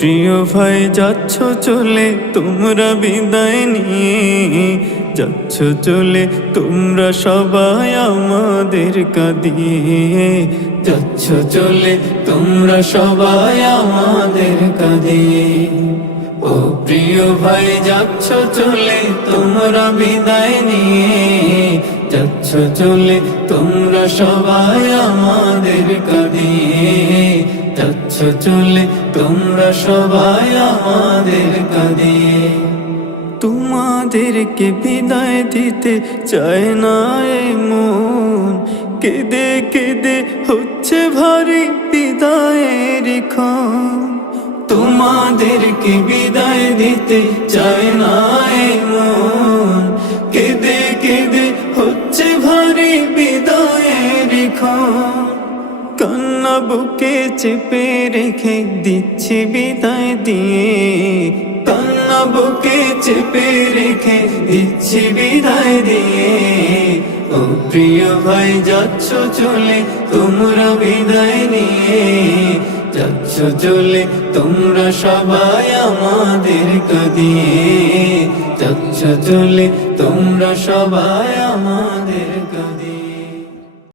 প্রিয় ভাই যাচ্ছ চলে তোমরা বিদায় নিয়ে, যাচ্ছ চলে তোমরা সবাই আমাদের কাঁদিয়ে, যাচ্ছ চলে তোমরা সবাই আমাদের কাঁদিয়ে। ও প্রিয় ভাই যাচ্ছ চলে তোমরা বিদায় নিয়ে, যাচ্ছ চলে তোমরা সবাই আমাদের কাঁদিয়ে, যাচ্ছ চলে তোমরা সবাই আমাদের কাঁদিয়ে। তোমাদেরকে বিদায় দিতে চায় না এ মন, কেঁদে কেঁদে হচ্ছে ভারী বিদায়ের ক্ষণ। তোমাদেরকে বিদায় দিতে চায় না এ মন, কেঁদে কেঁদে হচ্ছে ভারী বিদায়ের ক্ষণ। কান্না বুকে চেপে রেখে দিচ্ছি বিদায় দিয়ে, কান্না বুকে চেপে রেখে দিচ্ছি বিদায় দিয়ে। ও প্রিয় ভাই যাচ্ছ চলে তোমরা বিদায় নিয়ে, যাচ্ছ চলে তোমরা সবাই আমাদের কাঁদিয়ে, যাচ্ছ চলে তোমরা সবাই আমাদের কাঁদিয়ে।